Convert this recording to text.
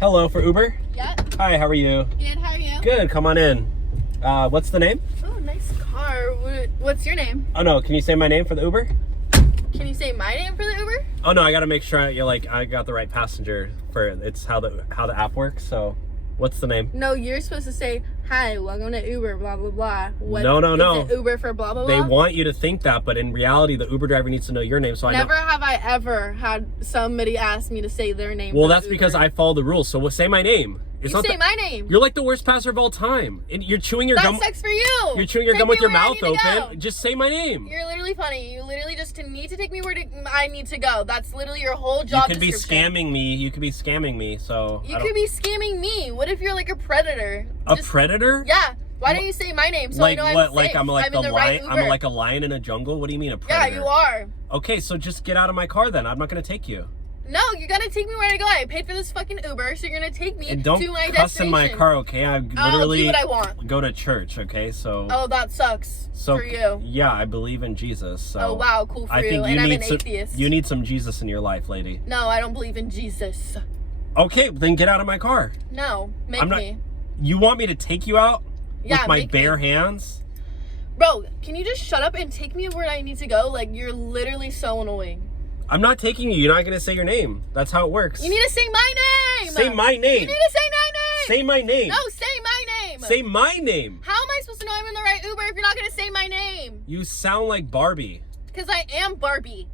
Hello, for Uber? Yep. Hi, how are you? Good, how are you? Good, come on in. What's the name? Oh, nice car. What's your name? Oh no, can you say my name for the Uber? Can you say my name for the Uber? Oh no, I gotta make sure I got the right passenger for it. It's how the app works, so what's the name? No, you're supposed to say, hi, welcome to Uber, blah, blah, blah. No. Is it Uber for blah, blah, blah? They want you to think that, but in reality, the Uber driver needs to know your name, so Never have I ever had somebody ask me to say their name. Well, for that's Uber. because I follow the rules, so say my name. It's You not say my name. You're like the worst passer of all time. And you're chewing your That gum. sucks for you. You're chewing your Take gum with me your where I mouth need to open. go. Just say my name. You're literally funny. You literally just need to take me where I need to go. That's literally your whole job You could be description. scamming me. You could be scamming me. So You could be scamming me. What if you're like a predator? a predator. Yeah. Why don't you say my name so Like I know what? I'm Like safe? I'm like I'm the in the right lion. Uber. I'm like a lion in a jungle. What do you mean a Yeah, predator? you are. Okay, so just get out of my car then. I'm not gonna take you. No, you gotta take me where to go. I paid for this fucking Uber, so you're gonna take me And don't to my cuss destination. in my car, okay? I I'll literally do what I want. go to church, okay? So. Oh, that sucks So for you. yeah, I believe in Jesus. So. Oh wow, cool for I you. think And I'm need an some, atheist. You need some Jesus in your life, lady. No, I don't believe in Jesus. Okay, then get out of my car. No, make me. You want me to take you out Yeah, with my make bare me. hands? Bro, can you just shut up and take me where I need to go? Like, you're literally so annoying. I'm not taking you. You're not gonna say your name. That's how it works. You need to say my name. Say my name. You need to say my name. Say my name. No, say my name. Say my name. How am I supposed to know I'm in the right Uber if you're not gonna say my name? You sound like Barbie. Because I am Barbie.